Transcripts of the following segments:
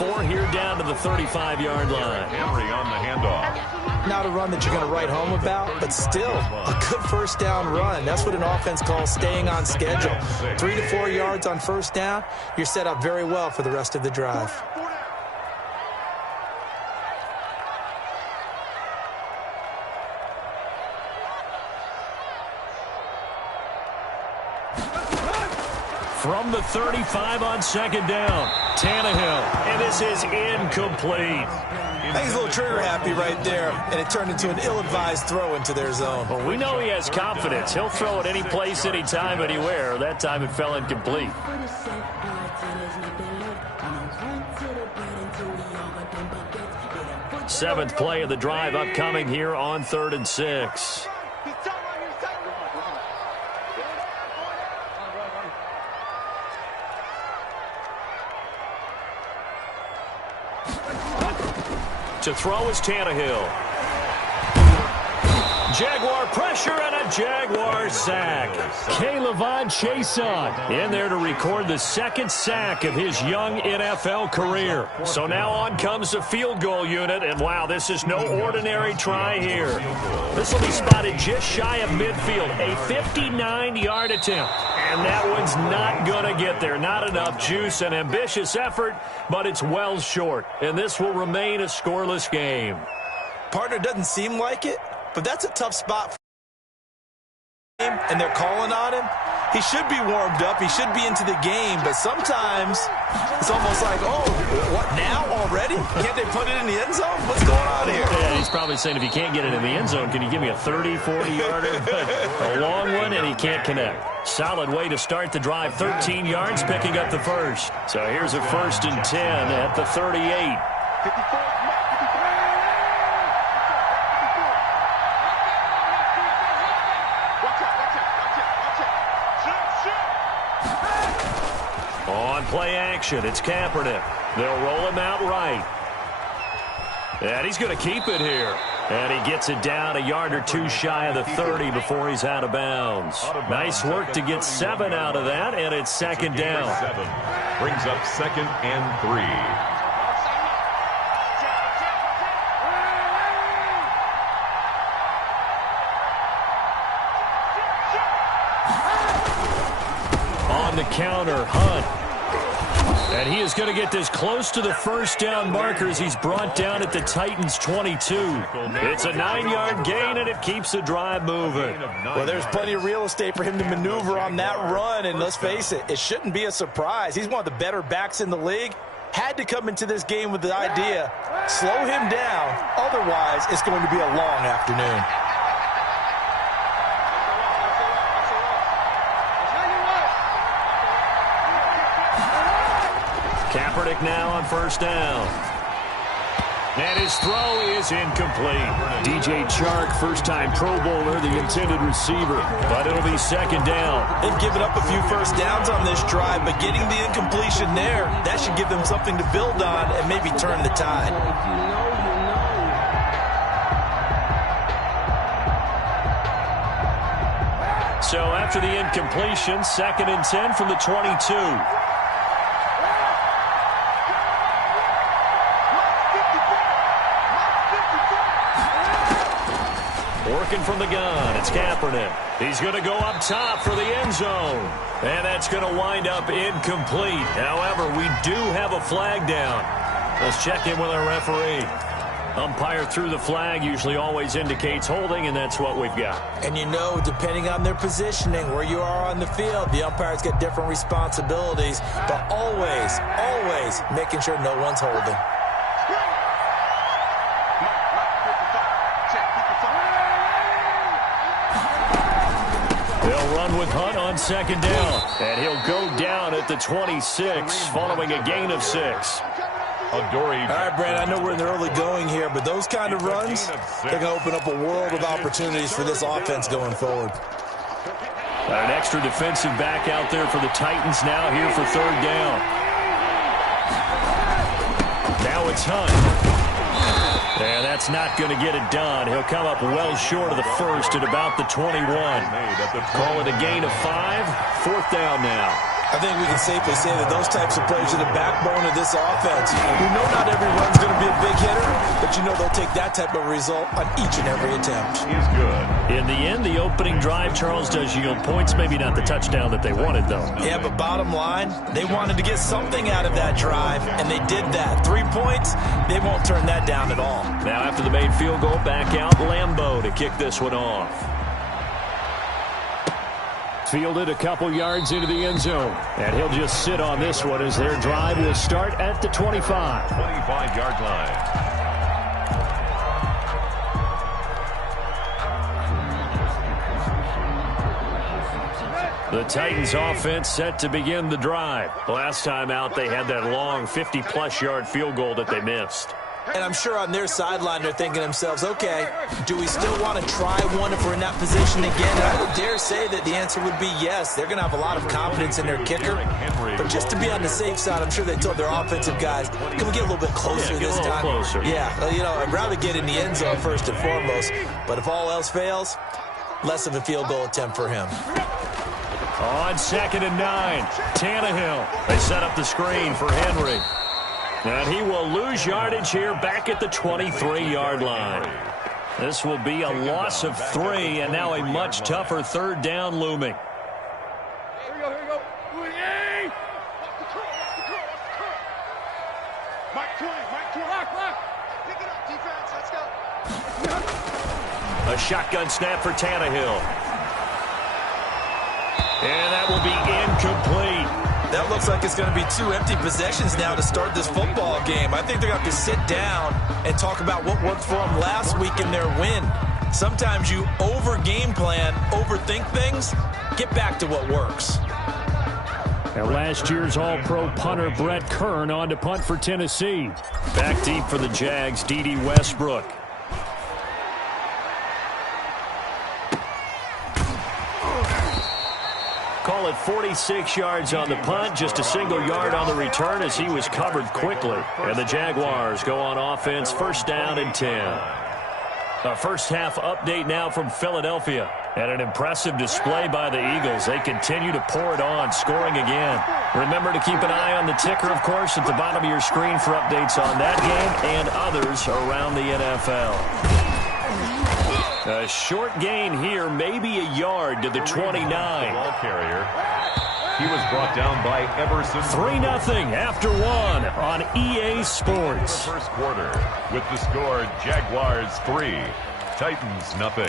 4 here down to the 35-yard line. Henry on the handoff. Not a run that you're going to write home about, but still a good first down run. That's what an offense calls staying on schedule. 3 to 4 yards on first down, you're set up very well for the rest of the drive. From the 35 on second down, Tannehill, and this is incomplete. I think he's a little trigger happy right there, and it turned into an ill-advised throw into their zone. Well, we know he has confidence. He'll throw it any place, anytime, anywhere. That time it fell incomplete. Seventh play of the drive upcoming here on 3rd and 6. To throw is Tannehill. Jaguar pressure and a Jaguar sack. K'Lavon Chaisson in there to record the second sack of his young NFL career. So now on comes the field goal unit, and wow, this is no ordinary try here. This will be spotted just shy of midfield, a 59-yard attempt. And that one's not going to get there. Not enough juice, an ambitious effort, but it's well short. And this will remain a scoreless game. Partner doesn't seem like it, but that's a tough spot for him, and they're calling on him. He should be warmed up. He should be into the game, but sometimes it's almost like, oh, what, now already? Can't they put it in the end zone? What's going on here? Yeah, he's probably saying, if you can't get it in the end zone, can you give me a 30, 40-yarder? A long one, and he can't connect. Solid way to start the drive. 13 yards, picking up the first. So here's a 1st and 10 at the 38. On play action, it's Kaepernick. They'll roll him out right. And he's going to keep it here. And he gets it down a yard or two shy of the 30 before he's out of bounds. Nice work to get 7 out of that, and it's second down. 7 brings up 2nd and 3. On the counter, Hunt. And he is going to get this close to the first down marker as he's brought down at the Titans' 22. It's a 9-yard gain, and it keeps the drive moving. Well, there's plenty of real estate for him to maneuver on that run, and let's face it, it shouldn't be a surprise. He's one of the better backs in the league. Had to come into this game with the idea, slow him down, otherwise it's going to be a long afternoon. Kaepernick now on first down. And his throw is incomplete. DJ Chark, first-time Pro Bowler, the intended receiver. But it'll be second down. They've given up a few first downs on this drive, but getting the incompletion there, that should give them something to build on and maybe turn the tide. So after the incompletion, 2nd and 10 from the 22. Working from the gun, it's Kaepernick. He's going to go up top for the end zone. And that's going to wind up incomplete. However, we do have a flag down. Let's check in with our referee. Umpire threw the flag, usually always indicates holding, and that's what we've got. And you know, depending on their positioning, where you are on the field, the umpires get different responsibilities, but always, always making sure no one's holding. They'll run with Hunt on second down, and he'll go down at the 26 following a gain of 6. All right, Brandon, I know we're in the early going here, but those kind of runs, they're going to open up a world of opportunities for this offense going forward. An extra defensive back out there for the Titans now here for third down. Now it's Hunt. And that's not going to get it done. He'll come up well short of the first at about the 21. Call it a gain of 5. Fourth down now. I think we can safely say that those types of plays are the backbone of this offense. We know not every run's going to be a big hitter, but you know they'll take that type of result on each and every attempt. He's good. In the end, the opening drive, Charles, does yield points. Maybe not the touchdown that they wanted, though. Yeah, but bottom line, they wanted to get something out of that drive, and they did that. 3 points, they won't turn that down at all. Now after the made field goal, back out Lambeau to kick this one off. Fielded a couple yards into the end zone. And he'll just sit on this one as their drive will start at the 25. 25-yard line. The Titans offense set to begin the drive. Last time out, they had that long 50-plus yard field goal that they missed. And I'm sure on their sideline they're thinking to themselves, okay, do we still want to try one if we're in that position again? And I would dare say that the answer would be yes. They're going to have a lot of confidence in their kicker. But just to be on the safe side, I'm sure they told their offensive guys, can we get a little bit closer this time? Closer. Yeah, you know, I'd rather get in the end zone first and foremost. But if all else fails, less of a field goal attempt for him. On 2nd and 9, Tannehill. They set up the screen for Henry. And he will lose yardage here back at the 23-yard line. This will be a loss of 3, and now a much tougher third down looming. Here we go, here we go. Watch the curl. Mike Twin. Lock. Pick it up, defense. Let's go. A shotgun snap for Tannehill. And that will be incomplete. That looks like it's going to be 2 empty possessions now to start this football game. I think they're going to have to sit down and talk about what worked for them last week in their win. Sometimes you over-game plan, overthink things. Get back to what works. And last year's All-Pro punter Brett Kern on to punt for Tennessee. Back deep for the Jags, D.D. Westbrook. Call it 46 yards on the punt, just a single yard on the return as he was covered quickly. And the Jaguars go on offense, first down and 10. A first half update now from Philadelphia. And an impressive display by the Eagles. They continue to pour it on, scoring again. Remember to keep an eye on the ticker, of course, at the bottom of your screen for updates on that game and others around the NFL. A short gain here, maybe a yard to the 29. Ball carrier. He was brought down by Everson. 3-0 after 1 on EA Sports. First quarter with the score Jaguars 3, Titans 0.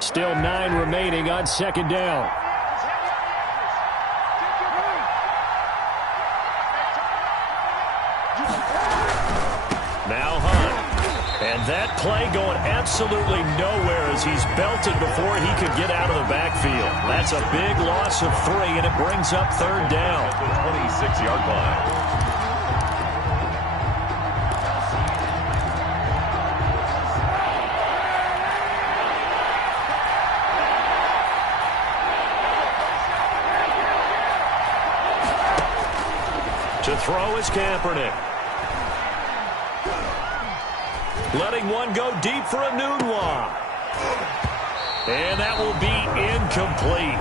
Still 9 remaining on second down. Now Hunt. And that play going absolutely nowhere as he's belted before he could get out of the backfield. That's a big loss of 3, and it brings up third down. At the 26-yard line. To throw is Kaepernick. Letting one go deep for Enunwa. And that will be incomplete.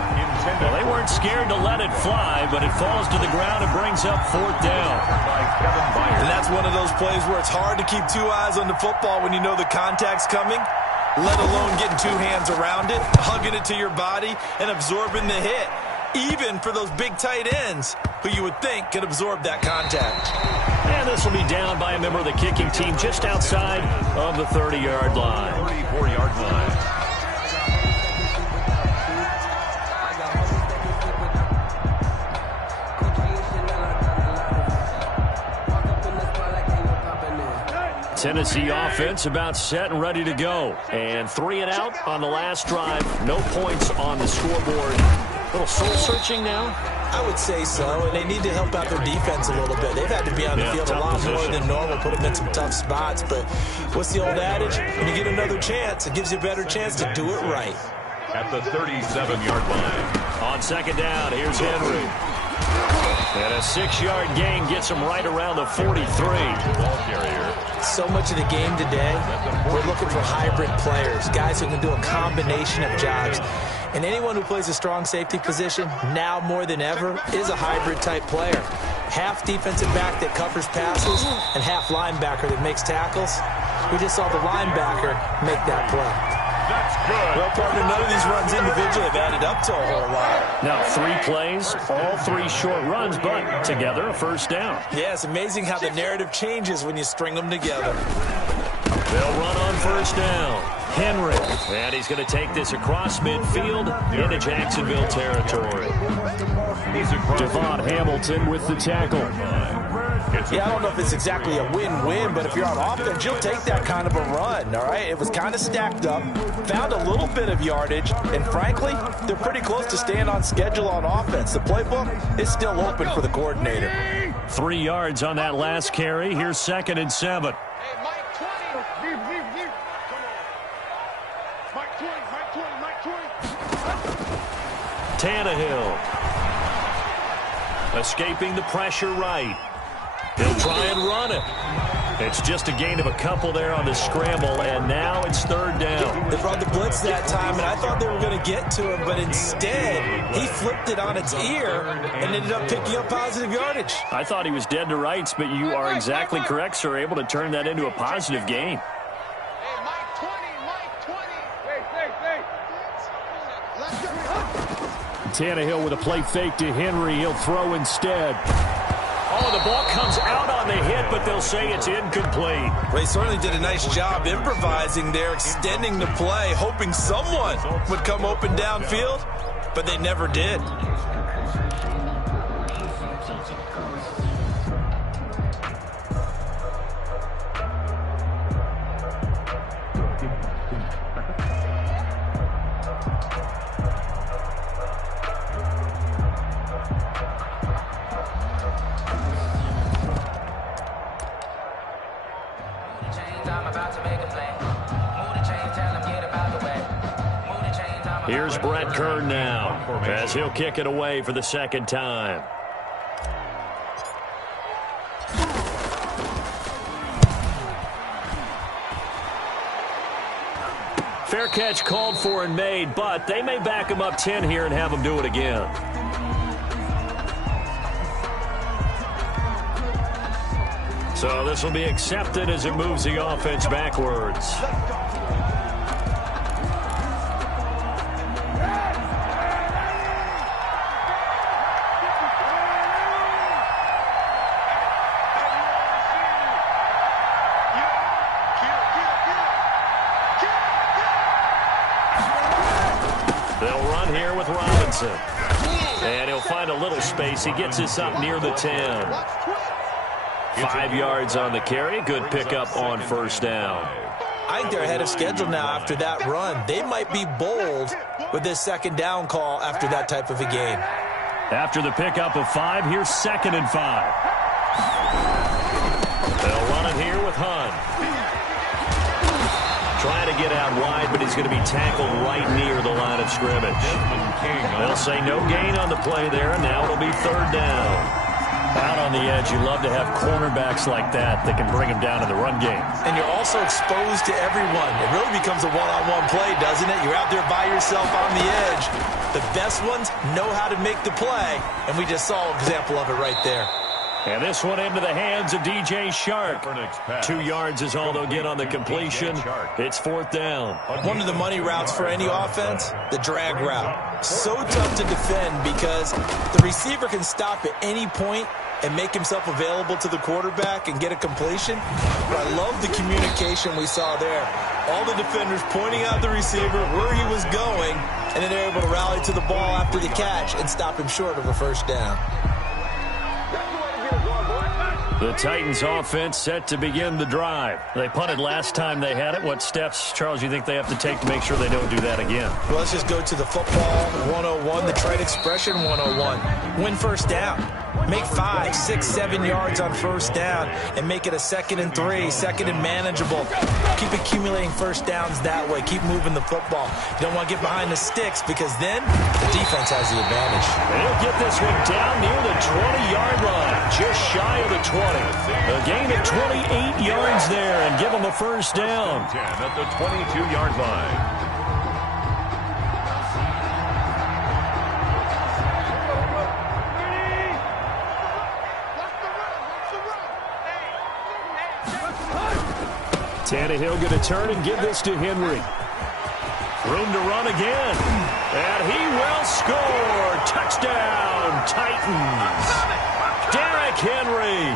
Well, they weren't scared to let it fly, but it falls to the ground and brings up fourth down. And that's one of those plays where it's hard to keep 2 eyes on the football when you know the contact's coming, let alone getting 2 hands around it, hugging it to your body, and absorbing the hit. Even for those big tight ends who you would think could absorb that contact. And this will be down by a member of the kicking team just outside of the 30-yard line. 34-yard line. Tennessee offense about set and ready to go. And 3 and out on the last drive. No points on the scoreboard. A little soul-searching now? I would say so, and they need to help out their defense a little bit. They've had to be on the field a lot more than normal, put them in some tough spots. But what's the old adage? When you get another chance, it gives you a better chance to do it right. At the 37-yard line. On second down, here's Henry. And a 6-yard gain gets him right around the 43. Ball carrier. So much of the game today, we're looking for hybrid players, guys who can do a combination of jobs. And anyone who plays a strong safety position, now more than ever, is a hybrid-type player. Half defensive back that covers passes and half linebacker that makes tackles. We just saw the linebacker make that play. That's good. Well, partner, none of these runs individually have added up to a whole lot. Now 3 plays, all 3 short runs, but together a first down. Yeah, it's amazing how the narrative changes when you string them together. They'll run on first down. Henry, and he's going to take this across midfield into Jacksonville territory. Devon Hamilton with the tackle. Yeah, I don't know if it's exactly a win-win, but if you're on offense, you'll take that kind of a run, all right? It was kind of stacked up, found a little bit of yardage, and frankly, they're pretty close to staying on schedule on offense. The playbook is still open for the coordinator. 3 yards on that last carry. Here's 2nd and 7. Hey, Mike 20. Come on. Mike 20, Mike 20, Mike 20. Tannehill. Escaping the pressure right. He'll try and run it. It's just a gain of a couple there on the scramble, and now it's 3rd down. They brought the blitz that time, and I thought they were going to get to him, but instead, he flipped it on its ear and ended up picking up positive yardage. I thought he was dead to rights, but you are exactly correct, sir, able to turn that into a positive gain. Hey, Mike 20, Mike 20. Hey. Let's go. Tannehill with a play fake to Henry. He'll throw instead. Oh, the ball comes out on the hit, but they'll say it's incomplete. Well, he certainly did a nice job improvising there, extending the play, hoping someone would come open downfield, but they never did. Here's Brett Kern now, as he'll kick it away for the 2nd time. Fair catch called for and made, but they may back him up 10 here and have him do it again. So this will be accepted as it moves the offense backwards. And he'll find a little space. He gets this up near the 10. 5 yards on the carry. Good pickup on first down. I think they're ahead of schedule now after that run. They might be bold with this 2nd down call after that type of a game. After the pickup of 5, here's 2nd and 5. They'll run it here with Hunt. Trying to get out wide, but he's going to be tackled right near the line of scrimmage. They'll say no gain on the play there, and now it'll be 3rd down. Out on the edge, you love to have cornerbacks like that can bring him down in the run game. And you're also exposed to everyone. It really becomes a one-on-one play, doesn't it? You're out there by yourself on the edge. The best ones know how to make the play, and we just saw an example of it right there. And this one into the hands of DJ Shark. 2 yards is all they'll get on the completion. It's 4th down. One of the money routes for any offense, the drag route. So tough to defend because the receiver can stop at any point and make himself available to the quarterback and get a completion. But I love the communication we saw there. All the defenders pointing out the receiver, where he was going, and then they're able to rally to the ball after the catch and stop him short of a first down. The Titans offense set to begin the drive. They punted last time they had it. What steps, Charles, you think they have to take to make sure they don't do that again? Well, let's just go to the football 101, the trade expression 101. Win first down. Make 5, 6, 7 yards on first down and make it a 2nd and 3, 2nd and manageable. Keep accumulating first downs that way. Keep moving the football. You don't want to get behind the sticks because then the defense has the advantage. They'll get this one down near the 20-yard line, just shy of the 20. A gain of 28 yards there and give them a first down. 10 at the 22-yard line. Tannehill going to turn and give this to Henry. Room to run again. And he will score. Touchdown, Titans. Derrick Henry,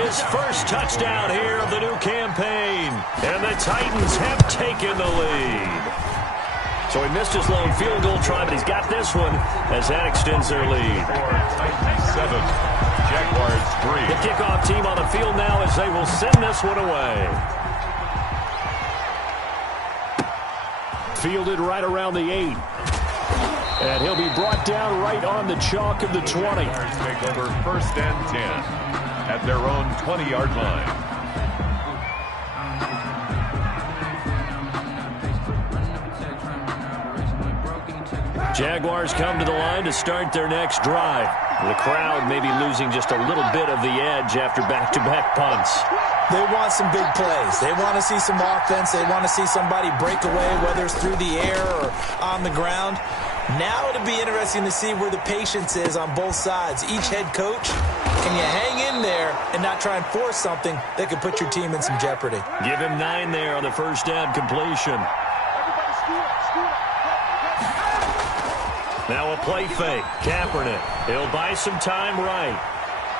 his first touchdown here of the new campaign. And the Titans have taken the lead. So he missed his lone field goal try, but he's got this one as that extends their lead. Titans 7, Jaguars 3. The kickoff team on the field now as they will send this one away. Fielded right around the 8. And he'll be brought down right on the chalk of the 20. Take over 1st and 10 at their own 20-yard line. Jaguars come to the line to start their next drive. The crowd may be losing just a little bit of the edge after back-to-back punts. They want some big plays. They want to see some offense. They want to see somebody break away, whether it's through the air or on the ground. Now it'll be interesting to see where the patience is on both sides. Each head coach, can you hang in there and not try and force something that could put your team in some jeopardy? Give him 9 there on the first down completion. Now a play fake. Kaepernick. He'll buy some time right.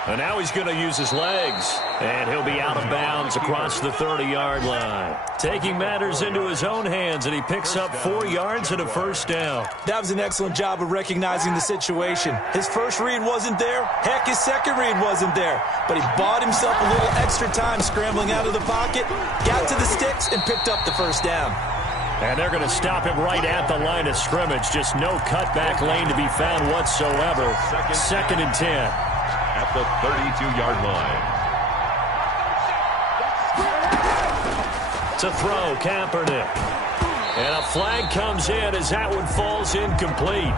And now he's going to use his legs. And he'll be out of bounds across the 30-yard line. Taking matters into his own hands, and he picks up 4 yards and a first down. That was an excellent job of recognizing the situation. His first read wasn't there. Heck, his second read wasn't there. But he bought himself a little extra time scrambling out of the pocket, got to the sticks, and picked up the first down. And they're going to stop him right at the line of scrimmage. Just no cutback lane to be found whatsoever. 2nd and 10. At the 32-yard line. To throw, Kaepernick. And a flag comes in as that one falls incomplete.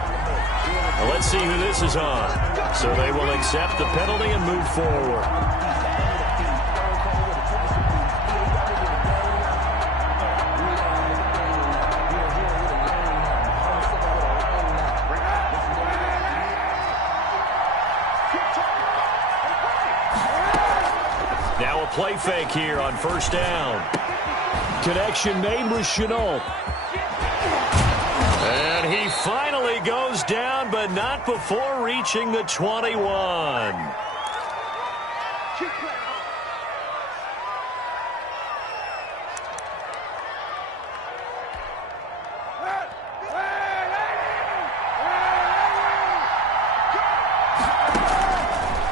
Well, let's see who this is on. So they will accept the penalty and move forward. Now a play fake here on first down. Connection made with Chenault. And he finally goes down, but not before reaching the 21.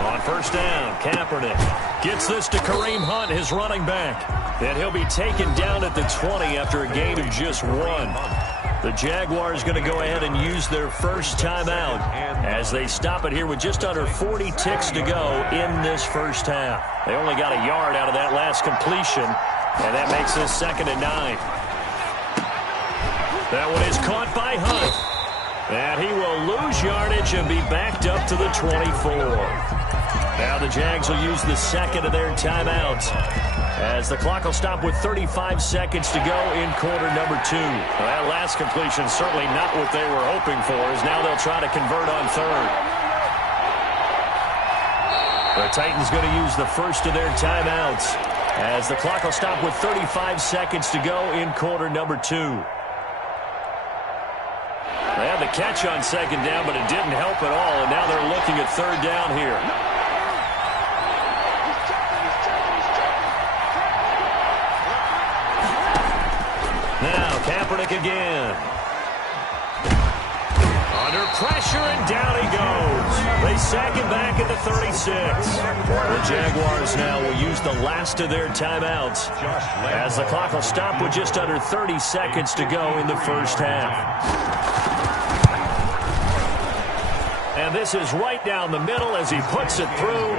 On first down, Kaepernick gets this to Kareem Hunt, his running back. And he'll be taken down at the 20 after a gain of just 1. The Jaguars going to go ahead and use their first timeout as they stop it here with just under 40 ticks to go in this first half. They only got a yard out of that last completion, and that makes this 2nd and 9. That one is caught by Hunt. And he will lose yardage and be backed up to the 24. Now the Jags will use the second of their timeouts as the clock will stop with 35 seconds to go in quarter number 2. Well, that last completion certainly not what they were hoping for, as now they'll try to convert on third. The Titans going to use the first of their timeouts as the clock will stop with 35 seconds to go in quarter number 2. They had the catch on 2nd down, but it didn't help at all, and now they're looking at 3rd down here. Now, Kaepernick again. Under pressure, and down he goes. They sack him back at the 36. The Jaguars now will use the last of their timeouts as the clock will stop with just under 30 seconds to go in the first half. And this is right down the middle as he puts it through.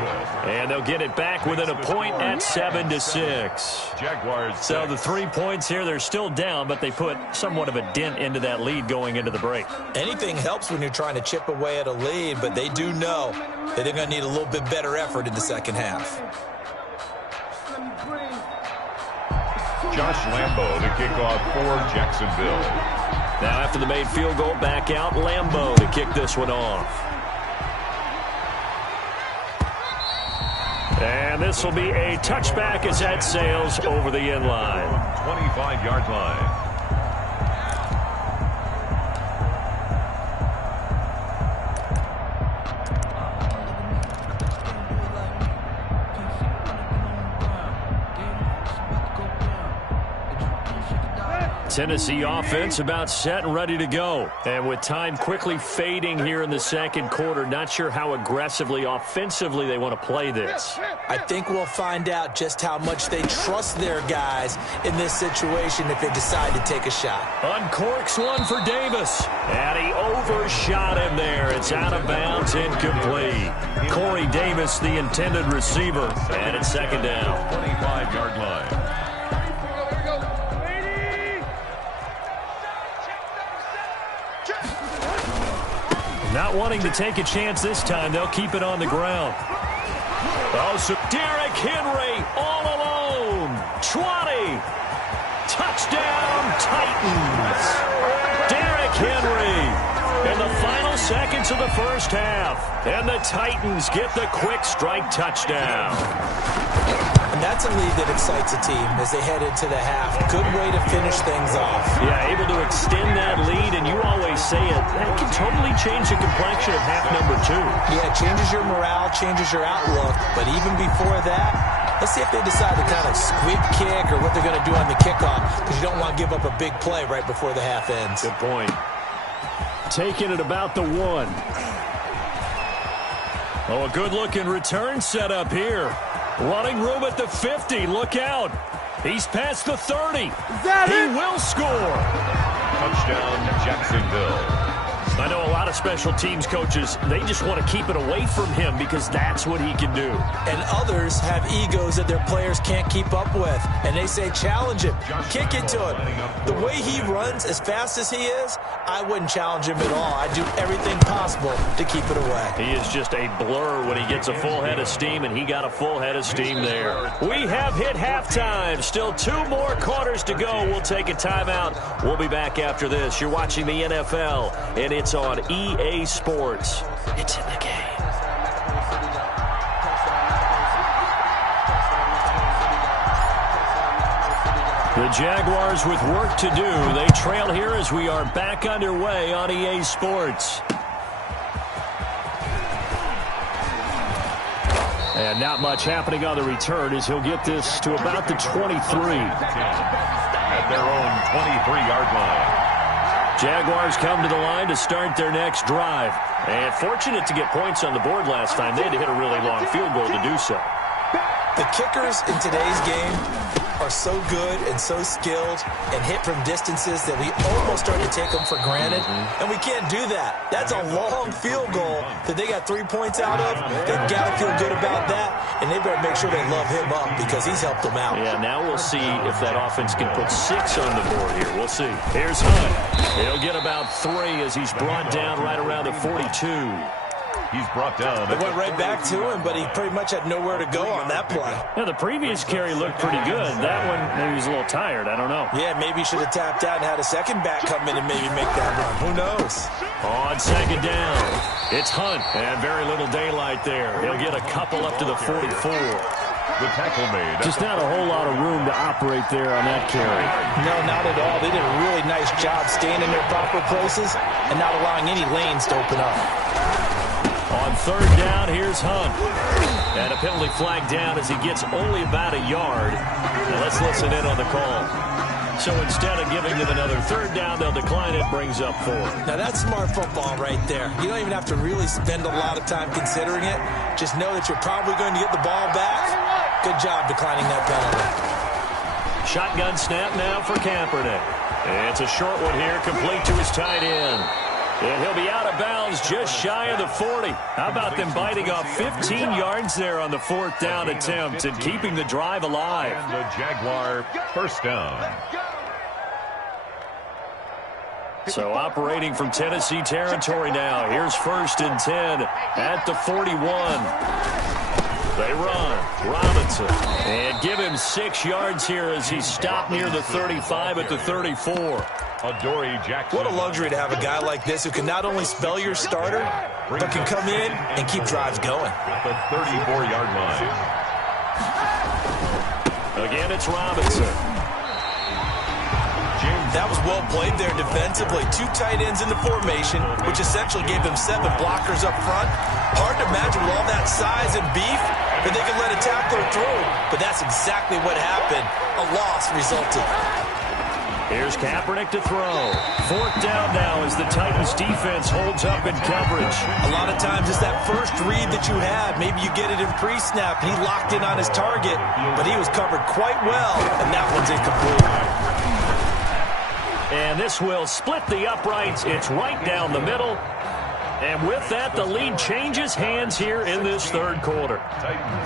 And they'll get it back within a point at 7-6. Jaguars. So the 3 points here, they're still down, but they put somewhat of a dent into that lead going into the break. Anything helps when you're trying to chip away at a lead, but they do know that they're going to need a little bit better effort in the second half. Josh Lambo to kick off for Jacksonville. Now after the made field goal, back out Lambo to kick this one off. And this will be a touchback as that sails over the end line. 25-yard line. Tennessee offense about set and ready to go. And with time quickly fading here in the second quarter, not sure how aggressively, offensively they want to play this. I think we'll find out just how much they trust their guys in this situation if they decide to take a shot. Uncorks one for Davis. And he overshot him there. It's out of bounds, incomplete. Corey Davis, the intended receiver. And it's second down. 25-yard line. Not wanting to take a chance this time, they'll keep it on the ground. Oh, so Derrick Henry all alone. 20. Touchdown, Titans. Derrick Henry in the final seconds of the first half. And the Titans get the quick strike touchdown. And that's a lead that excites a team as they head into the half. Good way to finish things off. Yeah, able to extend that lead, and you always say it, that can totally change the complexion of half number 2. Yeah, it changes your morale, changes your outlook. But even before that, let's see if they decide to kind of squib kick or what they're going to do on the kickoff, because you don't want to give up a big play right before the half ends. Good point. Taking it about the 1. Oh, a good-looking return set up here. Running room at the 50. Look out. He's past the 30. He will score. Touchdown, Jacksonville. I know a lot of special teams coaches, they just want to keep it away from him because that's what he can do. And others have egos that their players can't keep up with. And they say, challenge him, kick it to him. The way he runs as fast as he is, I wouldn't challenge him at all. I'd do everything possible to keep it away. He is just a blur when he gets a full head of steam, and he got a full head of steam there. We have hit halftime. Still 2 more quarters to go. We'll take a timeout. We'll be back after this. You're watching the NFL, and it's on EA Sports. It's in the game. The Jaguars with work to do. They trail here as we are back underway on EA Sports. And not much happening on the return as he'll get this to about the 23. At their own 23-yard line. Jaguars come to the line to start their next drive. And fortunate to get points on the board last time. They had to hit a really long field goal to do so. The kickers in today's game are so good and so skilled and hit from distances that we almost start to take them for granted. And we can't do that. That's a long field goal that they got 3 points out of. They've got to feel good about that, and they better make sure they love him up because he's helped them out. Yeah, now we'll see if that offense can put 6 on the board here. We'll see. Here's Hunt. He'll get about 3 as he's brought down right around the 42. He's brought down. It went right back to him, but he pretty much had nowhere to go on that play. Yeah, the previous carry looked pretty good. That one, maybe he was a little tired. I don't know. Yeah, maybe he should have tapped out and had a second back come in and maybe make that run. Who knows? On second down, it's Hunt. And very little daylight there. He'll get a couple up to the 44. The tackle made. Just not a whole lot of room to operate there on that carry. No, not at all. They did a really nice job staying in their proper places and not allowing any lanes to open up. On third down, here's Hunt. And a penalty flag down as he gets only about a yard. Now let's listen in on the call. So instead of giving them another third down, they'll decline it, brings up 4. Now that's smart football right there. You don't even have to really spend a lot of time considering it. Just know that you're probably going to get the ball back. Good job declining that penalty. Shotgun snap now for Kaepernick. And it's a short one here, complete to his tight end. And he'll be out of bounds just shy of the 40. How about them biting off 15 yards there on the 4th down attempt and keeping the drive alive? And the Jaguar first down. So operating from Tennessee territory now. Here's 1st and 10 at the 41. They run. Robinson. And give him 6 yards here as he stopped near the 35 at the 34. Adoree Jackson. What a luxury to have a guy like this who can not only spell your starter, but can come in and keep drives going. At the 34-yard line. Again, it's Robinson. That was well played there defensively. 2 tight ends in the formation, which essentially gave them 7 blockers up front. Hard to imagine with all that size and beef that they could let a tackler through. But that's exactly what happened. A loss resulted. Here's Kaepernick to throw. 4th down now as the Titans defense holds up in coverage. A lot of times it's that first read that you have. Maybe you get it in pre-snap. He locked in on his target, but he was covered quite well, and that one's incomplete. And this will split the uprights. It's right down the middle. And with that, the lead changes hands here in this 3rd quarter.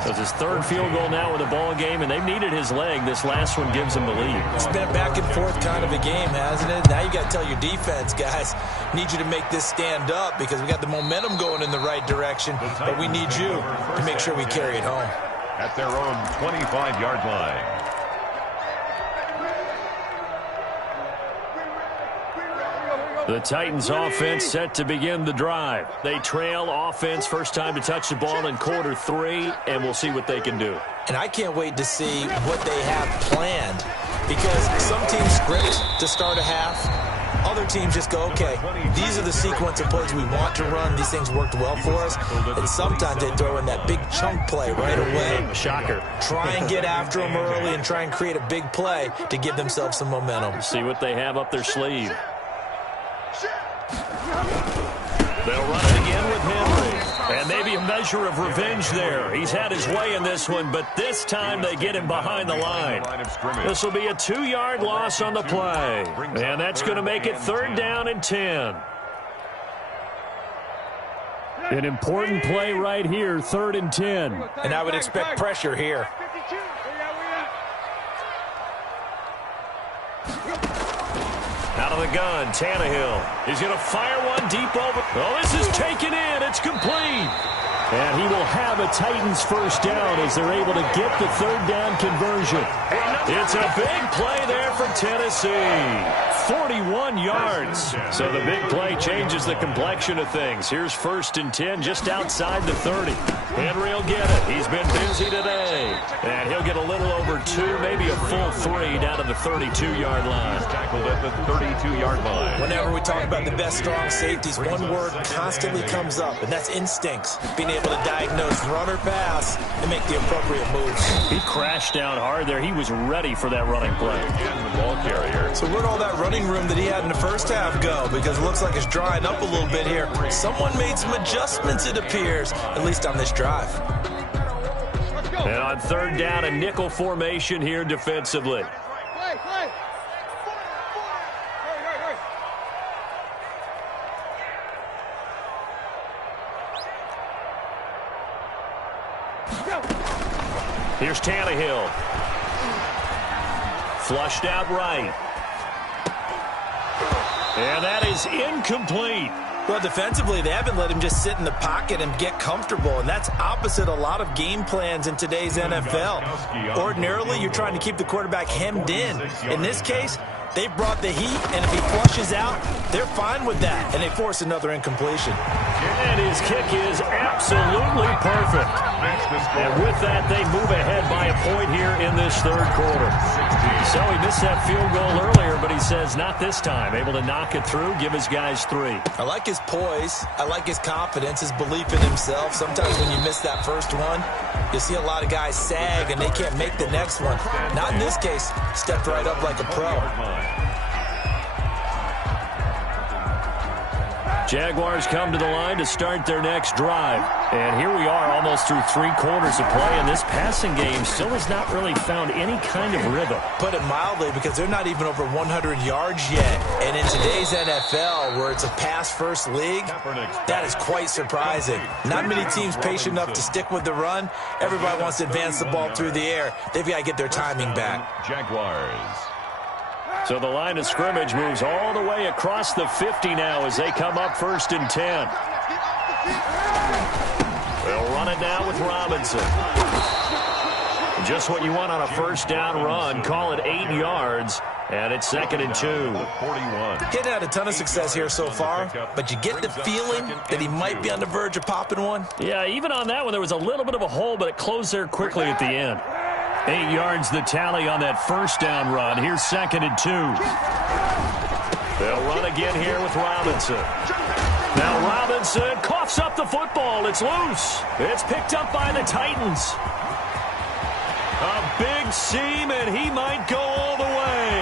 So it's his 3rd field goal now in the ball game, and they've needed his leg. This last one gives him the lead. It's been a back and forth kind of a game, hasn't it? Now you got to tell your defense, guys, need you to make this stand up because we got the momentum going in the right direction, but we need you to make sure we carry it home. At their own 25-yard line. The Titans offense set to begin the drive. They trail offense, first time to touch the ball in quarter 3, and we'll see what they can do. And I can't wait to see what they have planned because some teams script to start a half. Other teams just go, okay, these are the sequence of plays we want to run. These things worked well for us. And sometimes they throw in that big chunk play right away. Shocker. Try and get after them early and try and create a big play to give themselves some momentum. See what they have up their sleeve. They'll run it again with Henry. And maybe a measure of revenge there. He's had his way in this one, but this time they get him behind the line. This will be a 2-yard loss on the play. And that's going to make it 3rd down and 10. An important play right here, 3rd and 10. And I would expect pressure here. Out of the gun, Tannehill. He's going to fire one deep over. Oh, this is taken in. It's complete. And he will have a Titans first down as they're able to get the 3rd down conversion. It's a big play there for Tennessee. 41 yards. So the big play changes the complexion of things. Here's 1st and 10 just outside the 30. Henry will get it. He's been busy today. And he'll get a little over 2, maybe a full 3 down to the 32-yard line. Tackled at the 32-yard line. Whenever we talk about the best strong safeties, one word constantly comes up, and that's instincts. Being able to diagnose run or pass and make the appropriate moves. He crashed down hard there. He was ready for that running play. Again, the ball carrier. So where'd all that running room that he had in the first half go? Because it looks like it's drying up a little bit here. Someone made some adjustments, it appears, at least on this drive. And on 3rd down, a nickel formation here defensively. Here's Tannehill. Flushed out right. And that is incomplete. Well, defensively, they haven't let him just sit in the pocket and get comfortable, and that's opposite a lot of game plans in today's NFL. Ordinarily, you're trying to keep the quarterback hemmed in. In this case, they brought the heat, and if he flushes out, they're fine with that, and they force another incompletion. And his kick is absolutely perfect. And with that, they move ahead by a point here in this 3rd quarter. So he missed that field goal earlier, but he says not this time. Able to knock it through, give his guys 3. I like his poise. I like his confidence, his belief in himself. Sometimes when you miss that first one, you see a lot of guys sag, and they can't make the next one. Not in this case. Stepped right up like a pro. Jaguars come to the line to start their next drive. And here we are almost through 3 quarters of play, and this passing game still has not really found any kind of rhythm. Put it mildly, because they're not even over 100 yards yet. And in today's NFL, where it's a pass-first league, that is quite surprising. Not many teams patient enough to stick with the run. Everybody wants to advance the ball through the air. They've got to get their timing back. Jaguars. So the line of scrimmage moves all the way across the 50 now as they come up 1st and 10. They'll run it now with Robinson. Just what you want on a 1st down run. Call it 8 yards. And it's 2nd and 2. 41. He hadn't had a ton of success here so far, but you get the feeling that he might be on the verge of popping one. Yeah, even on that one, there was a little bit of a hole, but it closed there quickly at the end. 8 yards the tally on that first down run. Here's 2nd and 2. They'll run again here with Robinson. Now Robinson coughs up the football. It's loose. It's picked up by the Titans. A big seam, and he might go all the way.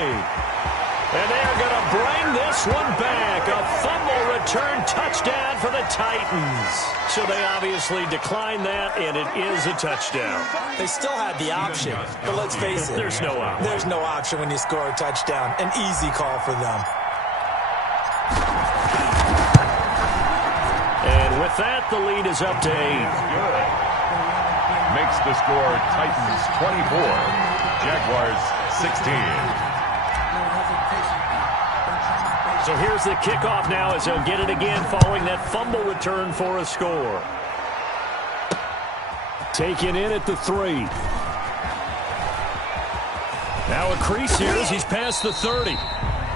And they're going to bring this one back. A fumble return touchdown for the Titans. So they obviously declined that, and it is a touchdown. They still had the option, but let's face it. There's no option. There's no option when you score a touchdown. An easy call for them. And with that, the lead is up to 8. Good. Makes the score Titans 24, Jaguars 16. So here's the kickoff now as they'll get it again following that fumble return for a score. Taken in at the 3. Now a crease here as he's past the 30.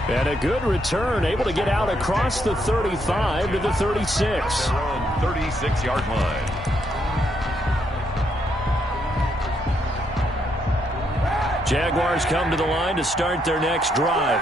And a good return, able to get out across the 35 to the 36. Their own 36-yard line. Jaguars come to the line to start their next drive.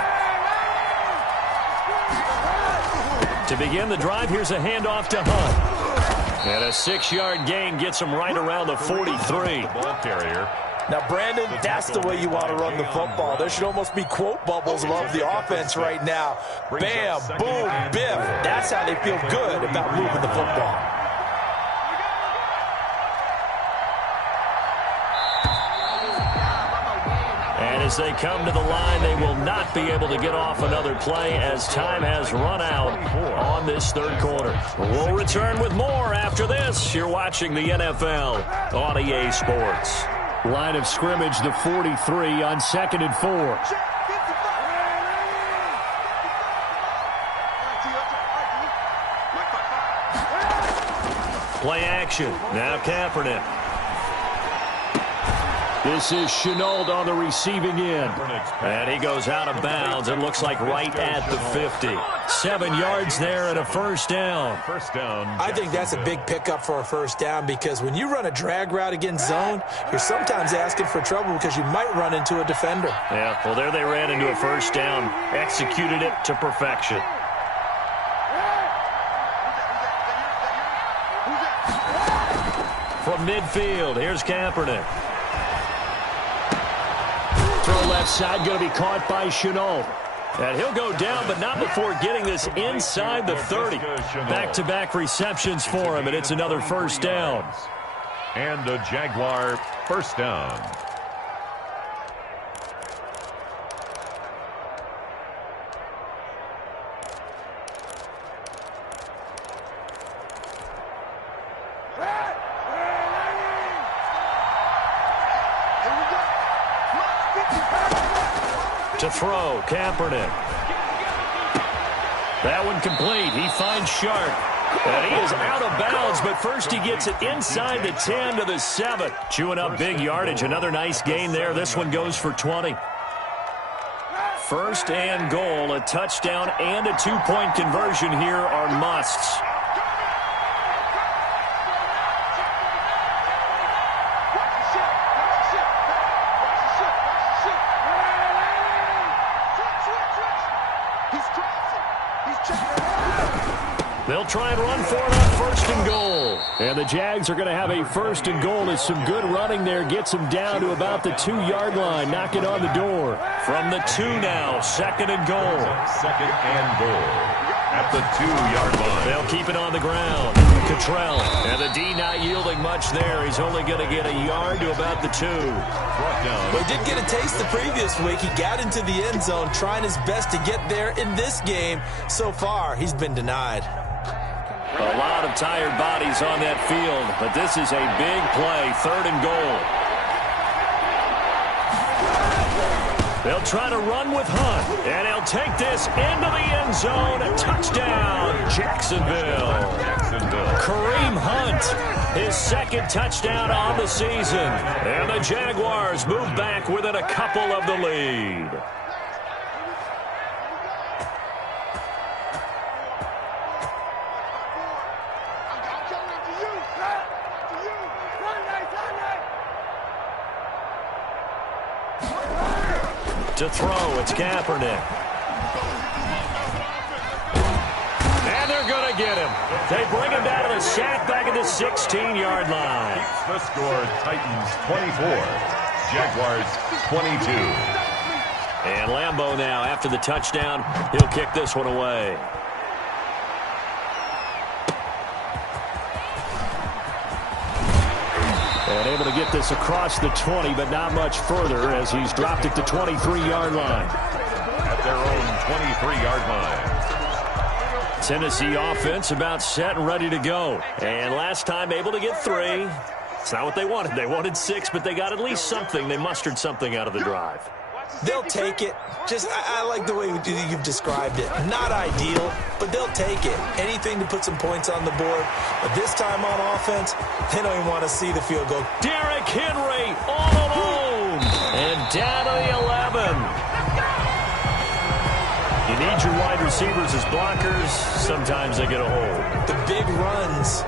To begin the drive, here's a handoff to Hunt. And a 6-yard gain gets him right around the 43. Ball carrier. Now, Brandon, that's the way you want to run the football. There should almost be quote bubbles above the offense right now. Bam, boom, biff. That's how they feel good about moving the football. And as they come to the line, they will not be able to get off another play as time has run out on this third quarter. We'll return with more after this. You're watching the NFL on EA Sports. Line of scrimmage, the 43 on 2nd and 4. Play action. Now Kaepernick. This is Chenault on the receiving end. And he goes out of bounds. It looks like right at the 50. 7 yards there and a first down. First down. I think that's a big pickup for a first down because when you run a drag route against zone, you're sometimes asking for trouble because you might run into a defender. Yeah, well, there they ran into a first down. Executed it to perfection. From midfield, here's Kaepernick. Throw left side, going to be caught by Chenault. And he'll go down, but not before getting this inside the 30. Back-to-back receptions for him, and it's another first down. And a Jaguar first down. To throw, Kaepernick. That one complete. He finds Sharp. And he is out of bounds, but first he gets it inside the 10 to the 7. Chewing up big yardage. Another nice gain there. This one goes for 20. First and goal. A touchdown and a two-point conversion here are musts. They'll try and run for it on first and goal. And the Jags are going to have a first and goal as some good running there gets them down to about the 2-yard line, knocking on the door. From the 2 now, second and goal. Second and goal at the 2-yard line. They'll keep it on the ground. Cottrell, and the D not yielding much there. He's only going to get a yard to about the 2. Well, he did get a taste the previous week. He got into the end zone trying his best to get there in this game. So far, he's been denied. A lot of tired bodies on that field, but this is a big play, third and goal. They'll try to run with Hunt, and he'll take this into the end zone. Touchdown, Jacksonville. Kareem Hunt, his second touchdown on the season. And the Jaguars move back within a couple of the lead. To throw, it's Kaepernick. And they're going to get him. They bring him down to the sack back at the 16-yard line. Keeps the score, Titans 24, Jaguars 22. And Lambeau now, after the touchdown, he'll kick this one away. And able to get this across the 20, but not much further as he's dropped it to 23-yard line. At their own 23-yard line. Tennessee offense about set and ready to go. And last time able to get 3. It's not what they wanted. They wanted 6, but they got at least something. They mustered something out of the drive. They'll take it. I like the way you've described it. Not ideal, but they'll take it. Anything to put some points on the board. But this time on offense, they don't even want to see the field goal. Derrick Henry all alone. And down to the 11. You need your wide receivers as blockers. Sometimes they get a hold. The big runs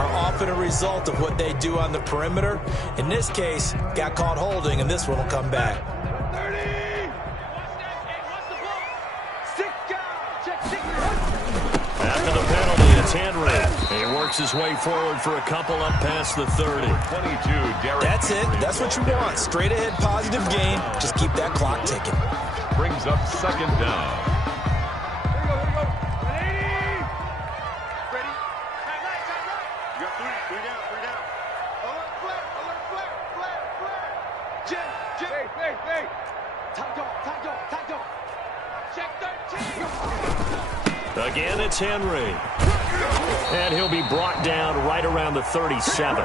are often a result of what they do on the perimeter. In this case, got caught holding, and this one will come back. After the penalty, it's Henry. He works his way forward for a couple up past the 30. 22, Derrick. That's it. That's what you want. Straight ahead positive gain. Just keep that clock ticking. Brings up second down. Again, it's Henry. And he'll be brought down right around the 37.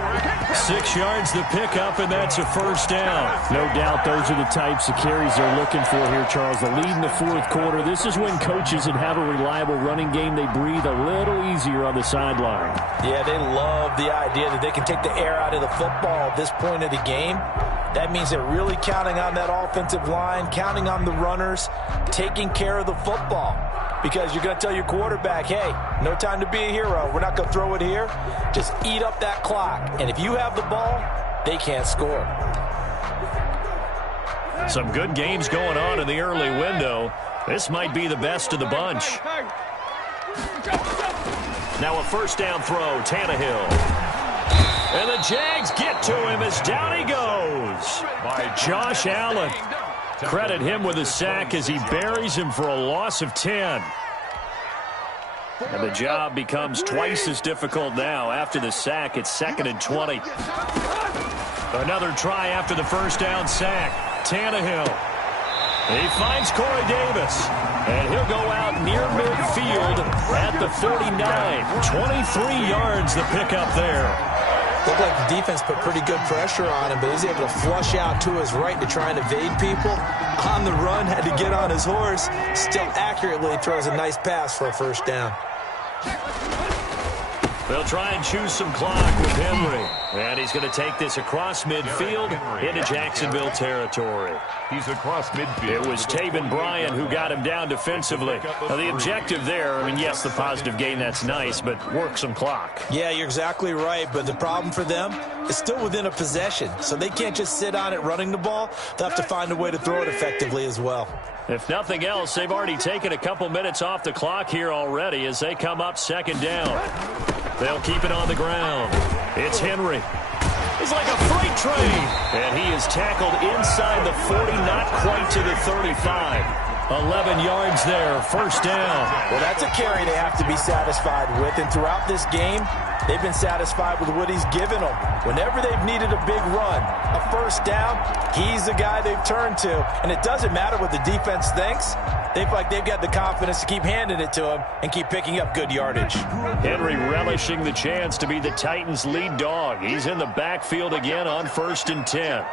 6 yards the pickup, and that's a first down. No doubt those are the types of carries they're looking for here, Charles. The lead in the fourth quarter. This is when coaches that have a reliable running game, they breathe a little easier on the sideline. Yeah, they love the idea that they can take the air out of the football at this point of the game. That means they're really counting on that offensive line, counting on the runners, taking care of the football. Because you're going to tell your quarterback, hey, no time to be a hero. We're not going to throw it here. Just eat up that clock. And if you have the ball, they can't score. Some good games going on in the early window. This might be the best of the bunch. Now a first down throw, Tannehill. And the Jags get to him as down he goes. By Josh Allen. Credit him with a sack as he buries him for a loss of 10. And the job becomes twice as difficult now. After the sack, it's 2nd and 20. Another try after the first down sack. Tannehill. He finds Corey Davis. And he'll go out near midfield at the 49. 23 yards the pickup there. Looked like the defense put pretty good pressure on him, but he was able to flush out to his right to try and evade people. On the run, had to get on his horse. Still accurately throws a nice pass for a first down. They'll try and choose some clock with Henry. And he's going to take this across midfield into Jacksonville territory. He's across midfield. It was Taven Bryan who got him down defensively. Now, the objective there, I mean, yes, the positive gain, that's nice, but work some clock. Yeah, you're exactly right, but the problem for them is still within a possession, so they can't just sit on it running the ball. They'll have to find a way to throw it effectively as well. If nothing else, they've already taken a couple minutes off the clock here already as they come up second down. They'll keep it on the ground. It's Henry. He's like a freight train. And he is tackled inside the 40, not quite to the 35. 11 yards there, first down. Well, that's a carry they have to be satisfied with. And throughout this game, they've been satisfied with what he's given them. Whenever they've needed a big run, a first down, he's the guy they've turned to. And it doesn't matter what the defense thinks. They feel like they've got the confidence to keep handing it to him and keep picking up good yardage. Henry relishing the chance to be the Titans' lead dog. He's in the backfield again on 1st and 10.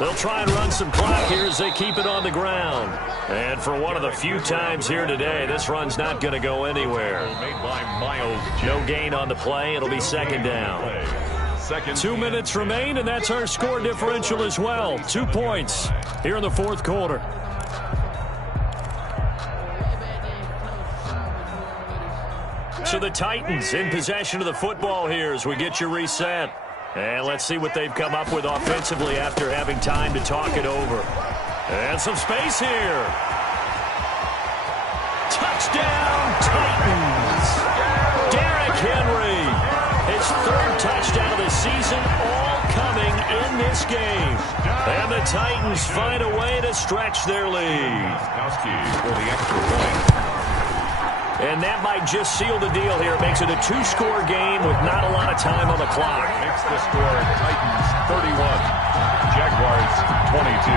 They'll try and run some clock here as they keep it on the ground. And for one of the few times here today, this run's not going to go anywhere. No gain on the play. It'll be second down. 2 minutes remain, and that's our score differential as well. 2 points here in the fourth quarter. So the Titans in possession of the football here as we get you reset. And let's see what they've come up with offensively after having time to talk it over. And some space here. Touchdown, Titans. Derrick Henry, his third touchdown of the season, all coming in this game. And the Titans find a way to stretch their lead. For the extra point. And that might just seal the deal here. It makes it a two-score game with not a lot of time on the clock. Makes the score Titans 31, Jaguars 22.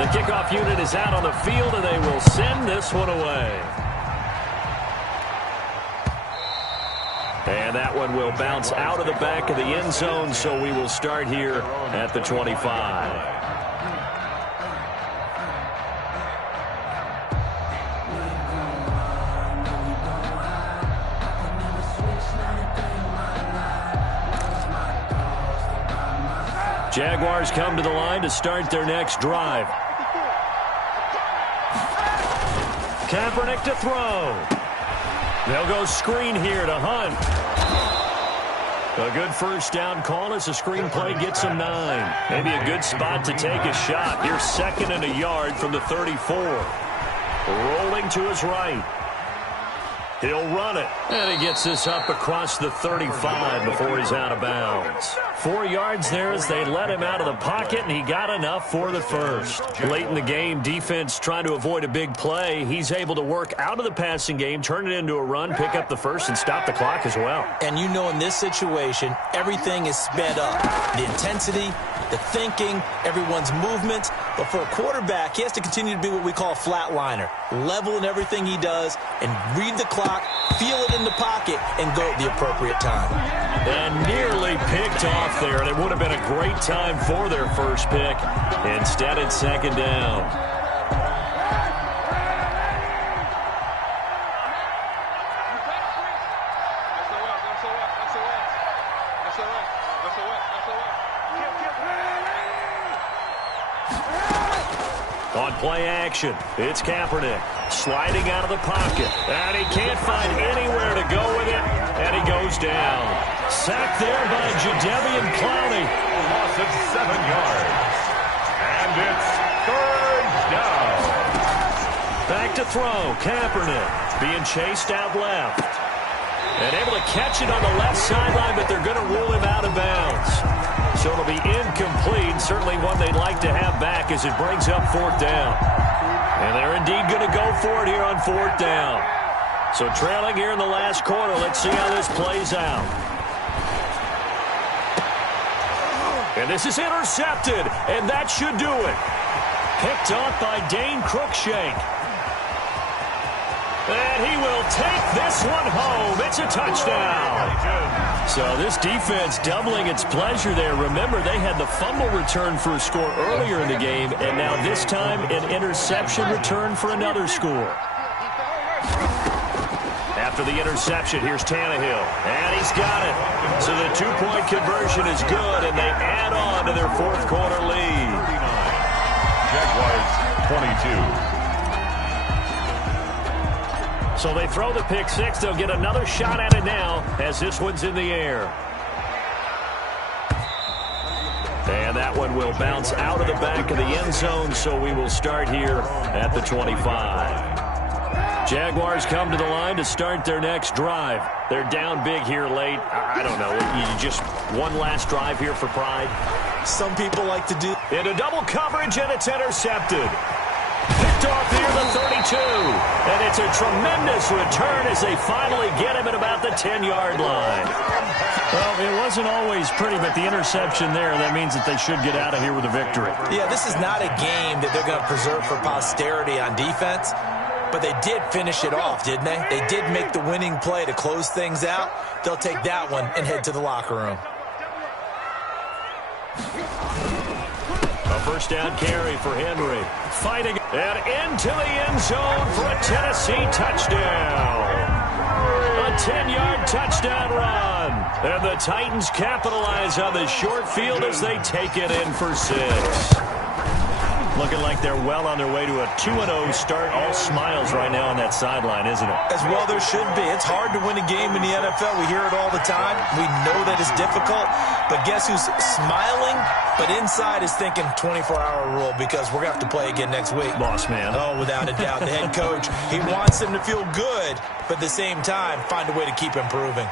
The kickoff unit is out on the field, and they will send this one away. And that one will bounce out of the back of the end zone, so we will start here at the 25. Jaguars come to the line to start their next drive. Kaepernick to throw. They'll go screen here to Hunt. A good first down call as the screen play gets him 9. Maybe a good spot to take a shot. Here's 2nd and a yard from the 34. Rolling to his right. He'll run it. And he gets this up across the 35 before he's out of bounds. 4 yards there as they let him out of the pocket, and he got enough for the first. Late in the game, defense trying to avoid a big play. He's able to work out of the passing game, turn it into a run, pick up the first, and stop the clock as well. And you know in this situation, everything is sped up. The intensity, the thinking, everyone's movement. But for a quarterback, he has to continue to be what we call a flatliner. Level in everything he does and read the clock, feel it in the pocket, and go at the appropriate time. And nearly picked off there, and it would have been a great time for their first pick. Instead, it's 2nd down. On play action, it's Kaepernick sliding out of the pocket, and he can't find anywhere to go with it, and he goes down. Sacked there by Jadeveon Clowney. A loss of 7 yards. And it's 3rd down. Back to throw, Kaepernick being chased out left. And able to catch it on the left sideline, but they're going to rule him out of bounds. So it'll be incomplete, certainly one they'd like to have back as it brings up 4th down. And they're indeed going to go for it here on 4th down. So trailing here in the last quarter, let's see how this plays out. And this is intercepted, and that should do it. Picked off by Dane Cruikshank. And he will take this one home. It's a touchdown. So this defense doubling its pleasure there. Remember, they had the fumble return for a score earlier in the game, and now this time an interception return for another score. After the interception, here's Tannehill. And he's got it. So the two-point conversion is good, and they add on to their 4th quarter lead. Jaguars 22. So they throw the pick 6. They'll get another shot at it now as this one's in the air. And that one will bounce out of the back of the end zone, so we will start here at the 25. Jaguars come to the line to start their next drive. They're down big here late. I don't know. You just one last drive here for pride. Some people like to do. Into double coverage, and it's intercepted. Picked off here the 32. And it's a tremendous return as they finally get him at about the 10-yard line. Well, it wasn't always pretty, but the interception there, that means that they should get out of here with a victory. Yeah, this is not a game that they're going to preserve for posterity on defense, but they did finish it off, didn't they? They did make the winning play to close things out. They'll take that one and head to the locker room. A first down carry for Henry. Fighting and into the end zone for a Tennessee touchdown. A 10-yard touchdown run. And the Titans capitalize on the short field as they take it in for 6. Looking like they're well on their way to a 2-0 start. All smiles right now on that sideline, isn't it? As well there should be. It's hard to win a game in the NFL. We hear it all the time. We know that it's difficult. But guess who's smiling? But inside is thinking 24-hour rule because we're going to have to play again next week. Boss man. Oh, without a doubt. The head coach, he wants them to feel good, but at the same time, find a way to keep improving.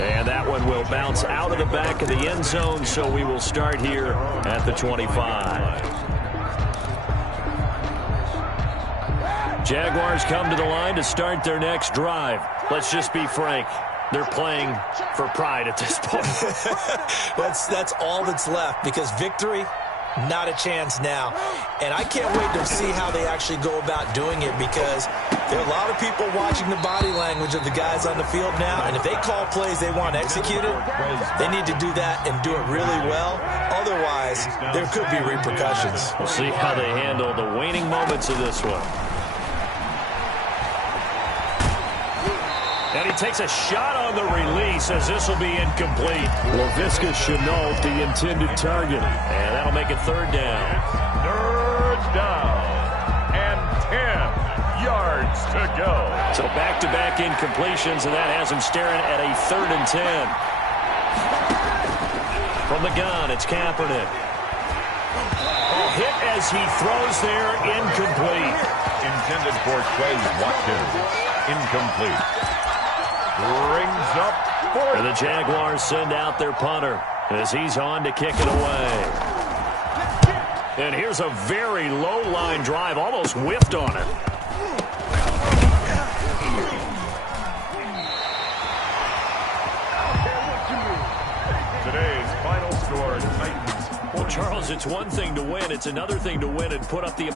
And that one will bounce out of the back of the end zone, so we will start here at the 25. Jaguars come to the line to start their next drive. Let's just be frank. They're playing for pride at this point. That's all that's left because victory, not a chance now. And I can't wait to see how they actually go about doing it because there are a lot of people watching the body language of the guys on the field now. And if they call plays they want executed, they need to do that and do it really well. Otherwise, there could be repercussions. We'll see how they handle the waning moments of this one. And he takes a shot on the release as this will be incomplete. LaVisca Chenault, the intended target. And that'll make it 3rd down. 3rd down. And 10 yards to go. So back-to-back incompletions, and that has him staring at a 3rd and 10. From the gun, it's Kaepernick. Hit as he throws there, incomplete. Intended for Quez Watkins. Incomplete. Brings up 4th. And the Jaguars send out their punter as he's on to kick it away. And here's a very low-line drive, almost whiffed on it. Today's final score, Titans. Well, Charles, it's one thing to win. It's another thing to win and put up the